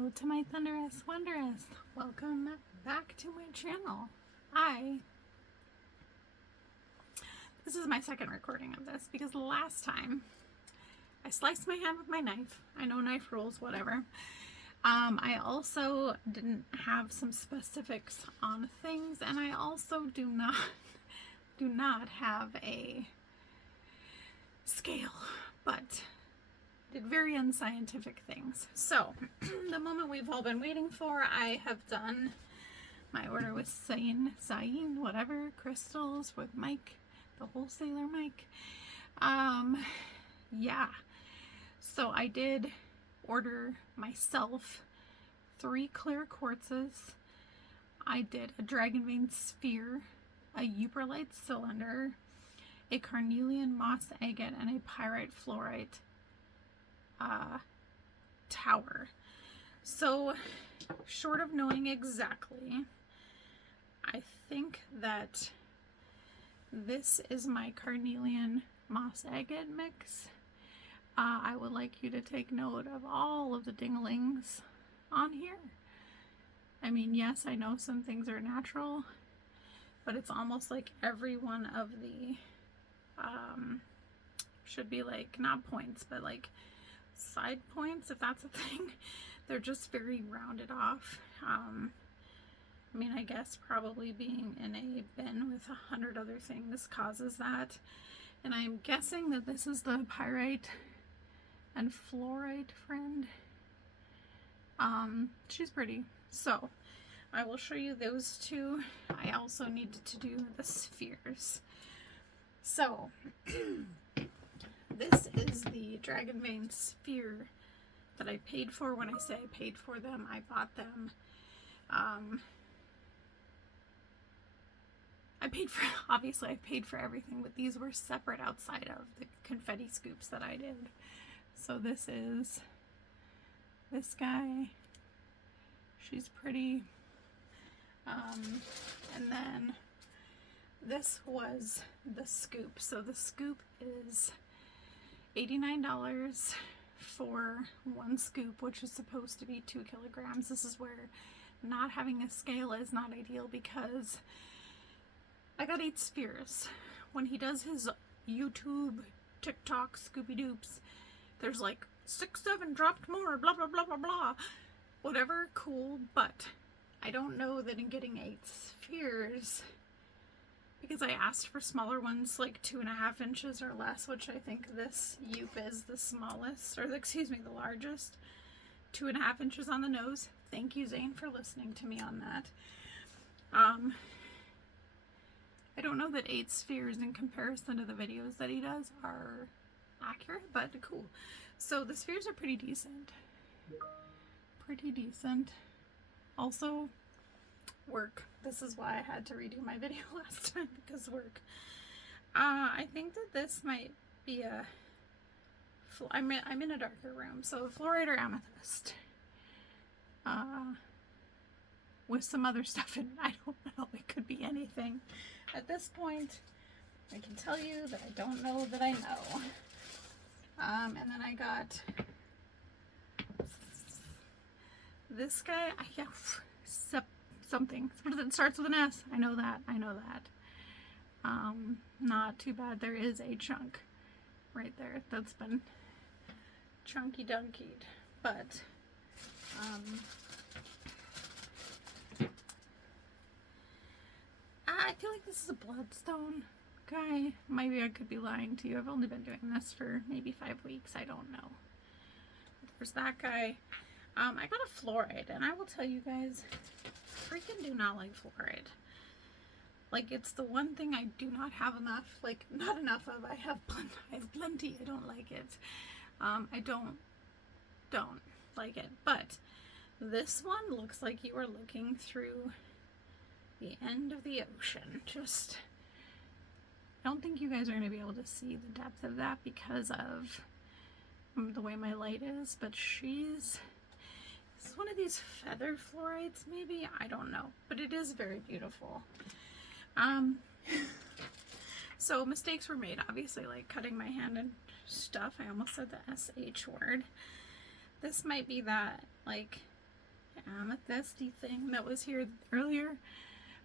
Hello to my Thunderous Wondrous. Welcome back to my channel. This is my second recording of this because last time I sliced my hand with my knife. I know knife rules, whatever. I also didn't have some specifics on things, and I also do not have a scale, but did very unscientific things. So the moment we've all been waiting for, I have done my order with Zaien, whatever, crystals with Mike, the wholesaler Mike. Yeah. So I did order myself 3 clear quartzes. I did a dragon vein sphere, a Euperlite cylinder, a carnelian moss agate, and a pyrite fluorite tower. So short of knowing exactly, I think that this is my carnelian moss agate mix. I would like you to take note of all of the dinglings on here. I mean, yes, I know some things are natural, but it's almost like every one of the should be like, not points, but like side points, if that's a thing. They're just very rounded off. I mean, I guess probably being in a bin with 100 other things causes that. And I'm guessing that this is the pyrite and fluorite friend. She's pretty. So I will show you those two. I also needed to do the spheres. So this is the dragon vein sphere that I paid for. When I say I paid for them, I bought them. I paid for, obviously I paid for everything, but these were separate outside of the confetti scoops that I did. So this is this guy. She's pretty. And then this was the scoop. So the scoop is $89 for one scoop, which is supposed to be 2 kilograms. This is where not having a scale is not ideal, because I got 8 spheres. When he does his YouTube, TikTok, Scooby Doops, there's like 6, 7 dropped more, blah, blah, blah, blah, blah. Whatever, cool, but I don't know that in getting 8 spheres, because I asked for smaller ones, like 2.5 inches or less, which I think this Yoop is the smallest, or excuse me, the largest. 2.5 inches on the nose. Thank you, Zaien, for listening to me on that. I don't know that 8 spheres in comparison to the videos that he does are accurate, but cool. So the spheres are pretty decent. Pretty decent. Also, work. This is why I had to redo my video last time, because work. I think that this might be a, I'm in a darker room, so fluorite or amethyst. With some other stuff in it. I don't know. It could be anything. At this point, I can tell you that I don't know that I know. And then I got this guy. Something. It starts with an S. I know that. Not too bad. There is a chunk right there that's been chunky dunkied. But I feel like this is a bloodstone guy. Maybe I could be lying to you. I've only been doing this for maybe 5 weeks. I don't know. There's that guy. I got a fluoride, and I will tell you guys, freaking do not like fluoride. Like, it's the one thing I do not have enough, like, not enough of. I have plenty. I don't like it. I don't like it. But this one looks like you are looking through the end of the ocean. Just, I don't think you guys are going to be able to see the depth of that because of the way my light is, but she's one of these feather fluorites, maybe? I don't know, but it is very beautiful. So mistakes were made, obviously, like cutting my hand and stuff. I almost said the SH word. This might be that, like, amethysty thing that was here earlier.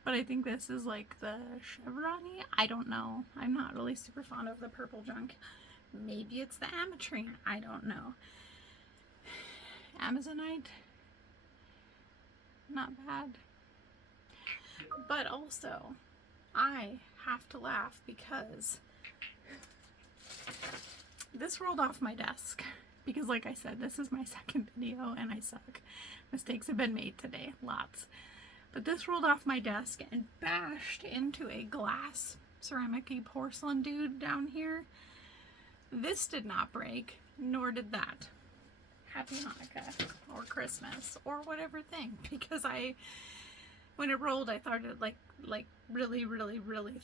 But I think this is like the chevron-y. I don't know. I'm not really super fond of the purple junk. Maybe it's the ametrine. I don't know. Amazonite. Not bad. But also, I have to laugh because this rolled off my desk. Because like I said, this is my second video and I suck. Mistakes have been made today. Lots. But this rolled off my desk and bashed into a glass ceramic-y porcelain dude down here. This did not break, nor did that. Happy Hanukkah or Christmas or whatever thing. Because when it rolled, I thought it like really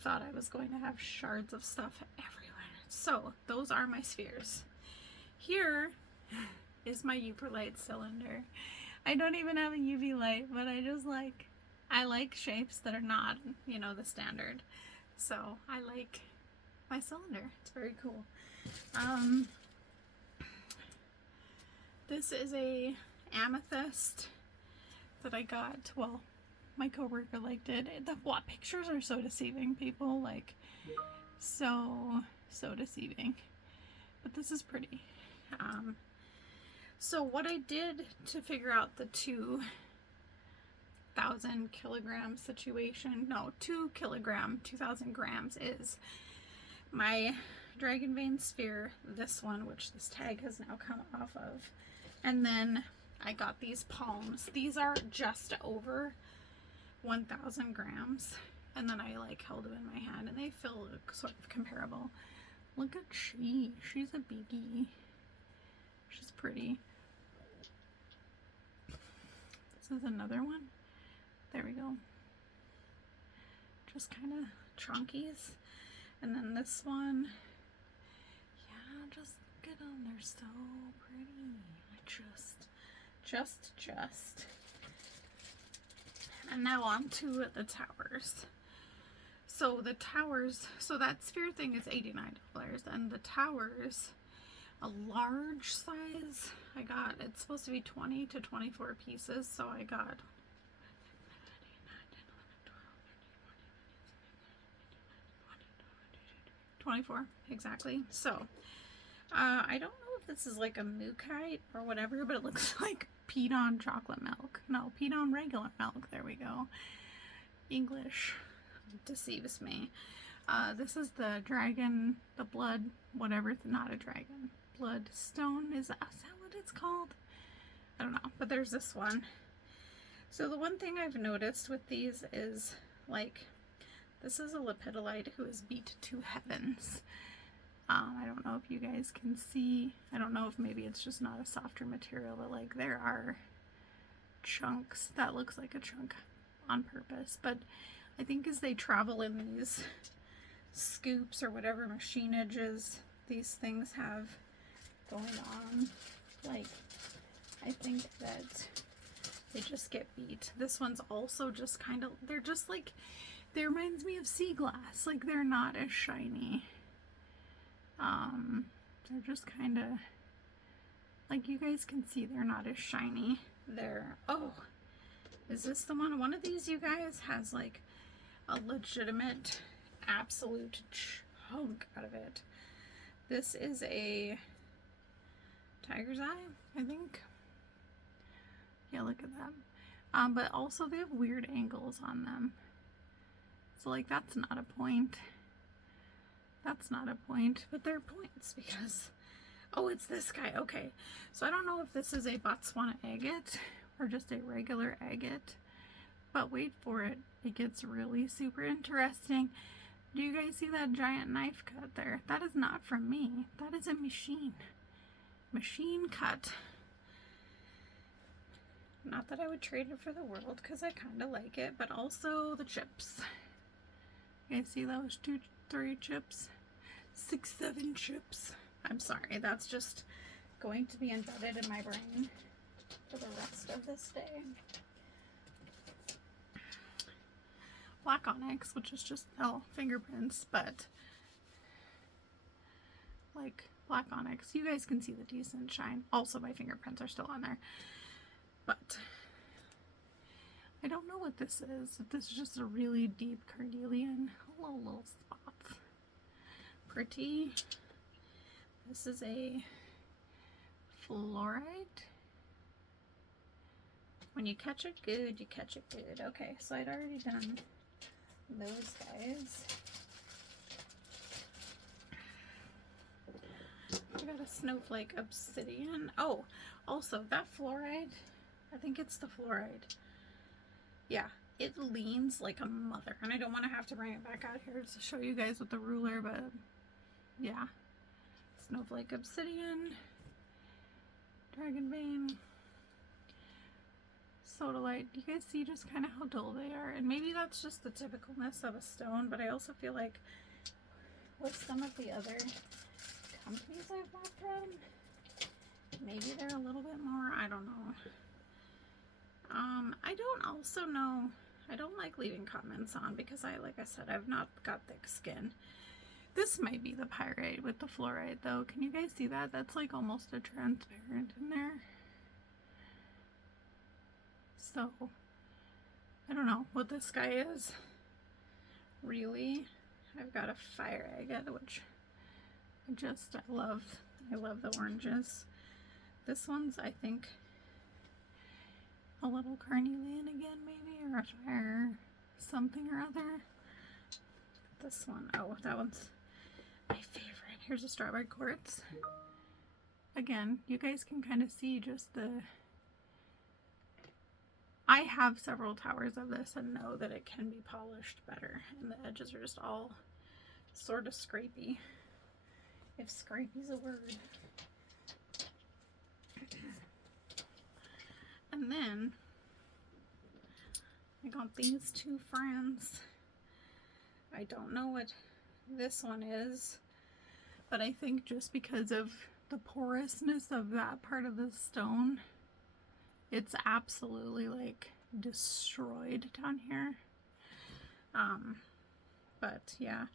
thought I was going to have shards of stuff everywhere. So those are my spheres. Here is my Uperlite cylinder. I don't even have a UV light, but I like shapes that are not, you know, the standard. So I like my cylinder. It's very cool. This is a amethyst that I got. Well, my coworker liked it. The pictures are so deceiving, people. Like, so deceiving. But this is pretty. So what I did to figure out the 2,000 kilogram situation, no, 2 kilogram, 2,000 grams is my dragon vein sphere, this one, which this tag has now come off of, and then I got these palms. These are just over 1,000 grams, and then I like held them in my hand and they feel sort of comparable. Look at she's a biggie. She's pretty. This is another one. There we go. Just kind of chunkies. And then this one, yeah, just look at them. They're so pretty. Just. And now on to the towers. So the towers, so that sphere thing is $89, and the towers, a large size, I got, it's supposed to be 20 to 24 pieces, so I got 24, exactly. So, I don't know if this is like a mookaite or whatever, but it looks like peed on chocolate milk. No, peed on regular milk. There we go. English deceives me. This is the dragon, the blood, whatever, not a dragon. Bloodstone, is that what it's called? I don't know, but there's this one. So the one thing I've noticed with these is, like, this is a lepidolite who is beat to heavens. I don't know if you guys can see. I don't know if maybe it's just not a softer material, but like there are chunks. That looks like a chunk on purpose. But I think as they travel in these scoops or whatever machinages these things have going on, like, I think that they just get beat. This one's also just kind of, they're just like, they reminds me of sea glass. Like, they're not as shiny. They're just kind of, like, you guys can see they're not as shiny. They're, oh, is this the one? One of these, you guys, has like a legitimate absolute chunk out of it. This is a tiger's eye, I think. Yeah, look at that. But also they have weird angles on them. So like that's not a point. That's not a point, but they're points because, oh, it's this guy. Okay, so I don't know if this is a Botswana agate or just a regular agate, but wait for it. It gets really super interesting. Do you guys see that giant knife cut there? That is not from me. That is a machine cut. Not that I would trade it for the world because I kind of like it, but also the chips. You guys see those 2, 3 chips? 6, 7 chips. I'm sorry, that's just going to be embedded in my brain for the rest of this day. Black onyx, which is just, oh, fingerprints, but like black onyx, you guys can see the decent shine. Also, my fingerprints are still on there, but I don't know what this is. If this is just a really deep carnelian. Little spots. Pretty. This is a fluorite. When you catch it good, you catch it good. Okay, so I'd already done those guys. I got a snowflake obsidian. Oh, also that fluoride, I think it's the fluoride. Yeah, it leans like a mother. And I don't want to have to bring it back out here to show you guys with the ruler, but yeah. Snowflake obsidian, dragon vein, sodalite. You guys see just kind of how dull they are, and maybe that's just the typicalness of a stone, but I also feel like with some of the other companies I've bought from, maybe they're a little bit more, I don't know. I don't also know, I don't like leaving comments on because like I said, I've not got thick skin. This might be the pyrite with the fluoride though. Can you guys see that? That's like almost a transparent in there. So, I don't know what this guy is. Really, I've got a fire agate, which I love. I love the oranges. This one's, I think, a little carnelian again, maybe, or a fire something or other. This one, oh, that one's my favorite. Here's a strawberry quartz. Again, you guys can kind of see just the... I have several towers of this and know that it can be polished better, and the edges are just all sort of scrapey, if scrapey's a word. And then I got these two friends. I don't know what this one is, but I think just because of the porousness of that part of the stone, it's absolutely like destroyed down here. But yeah,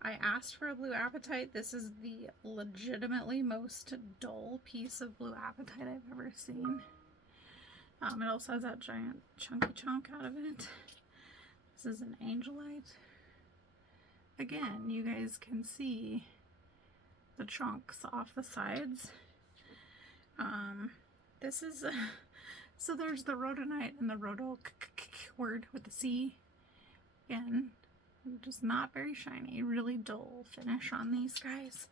I asked for a blue apatite. This is the legitimately most dull piece of blue apatite I've ever seen. It also has that giant chunky chunk out of it. This is an angelite. Again, you guys can see the chunks off the sides. This is so there's the rhodonite and the rhodo word with the C. Again, just not very shiny, really dull finish on these guys.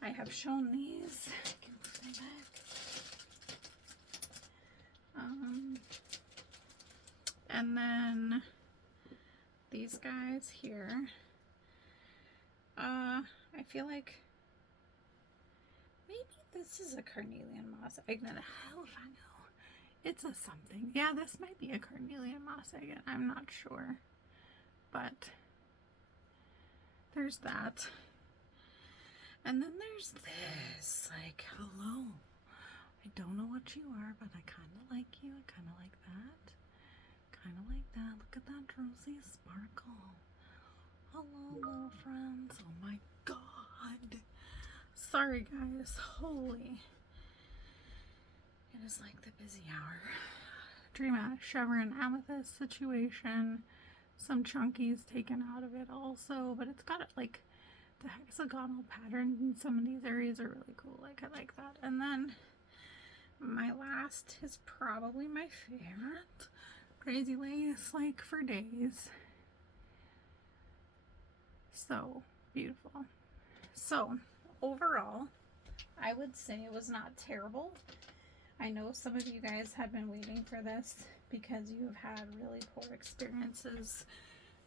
I have shown these. I can put them back. And then these guys here. I feel like maybe this is a carnelian moss agate. Hell if I know. It's a something. Yeah, this might be a carnelian moss agate. I'm not sure. But there's that. And then there's this. Like, hello. I don't know what you are, but I kind of like you. I kind of like that. Kind of like that. Look at that rosy sparkle. Hello, little friends. Oh my god. Sorry, guys. Holy. It is like the busy hour. Dream of chevron amethyst situation. Some chunkies taken out of it also, but it's got like the hexagonal patterns in some of these areas are really cool. Like, I like that. And then my last is probably my favorite. Crazy lace, like for days. So beautiful. So overall, I would say it was not terrible. I know some of you guys have been waiting for this because you've had really poor experiences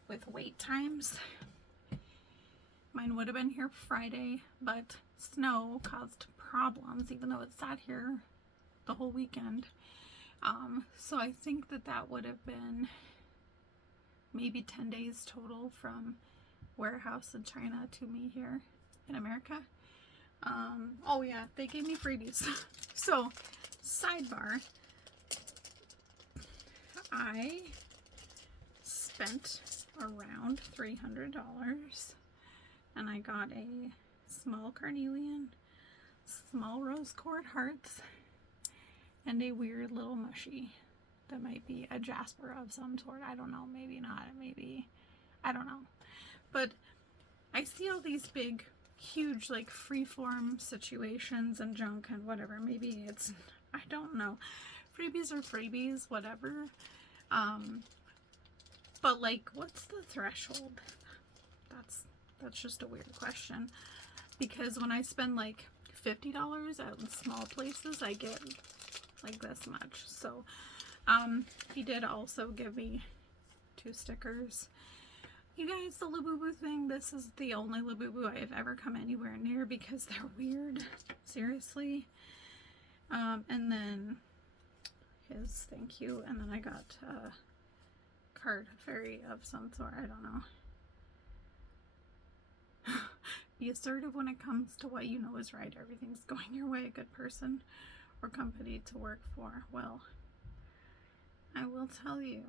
with wait times. Mine would have been here Friday, but snow caused problems even though it sat here the whole weekend. So I think that would have been maybe 10 days total from warehouse in China to me here in America. Oh yeah, they gave me freebies. So, sidebar, I spent around $300 and I got a small carnelian, small rose quartz hearts, and a weird little mushy. that might be a jasper of some sort. I don't know, maybe not, maybe, I don't know. But I see all these big, huge, like freeform situations and junk and whatever. Maybe it's, I don't know. Freebies are freebies, whatever. But like, what's the threshold? That's just a weird question. Because when I spend like $50 at small places, I get like this much. So, he did also give me 2 stickers. You guys, the Labubu thing, this is the only Labubu I have ever come anywhere near because they're weird. Seriously. And then his thank you. And then I got a card fairy of some sort. I don't know. Be assertive when it comes to what you know is right. Everything's going your way. A good person or company to work for. Well, I will tell you,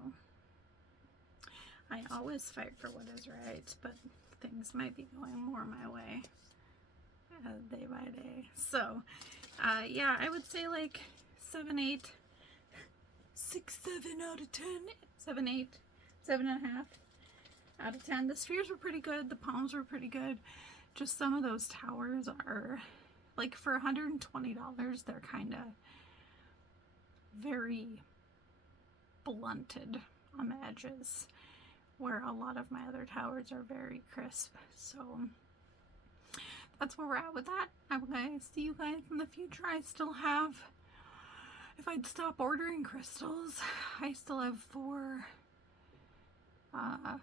I always fight for what is right, but things might be going more my way day by day. So, yeah, I would say like 7, 8, 6, 7 out of 10, 7, 8, 7.5 out of 10. The spheres were pretty good. The palms were pretty good. Just some of those towers are, like, for $120, they're kind of very blunted on the edges, where a lot of my other towers are very crisp. So that's where we're at with that. I will see you guys in the future. I still have, if I'd stop ordering crystals, I still have 4, 5,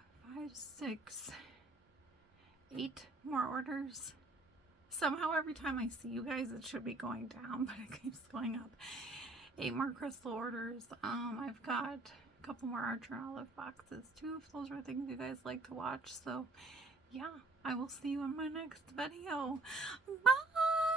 6, 8 more orders. Somehow every time I see you guys, it should be going down, but it keeps going up. 8 more crystal orders. I've got a couple more Archer and Olive boxes too, if those are things you guys like to watch. So yeah, I will see you in my next video. Bye!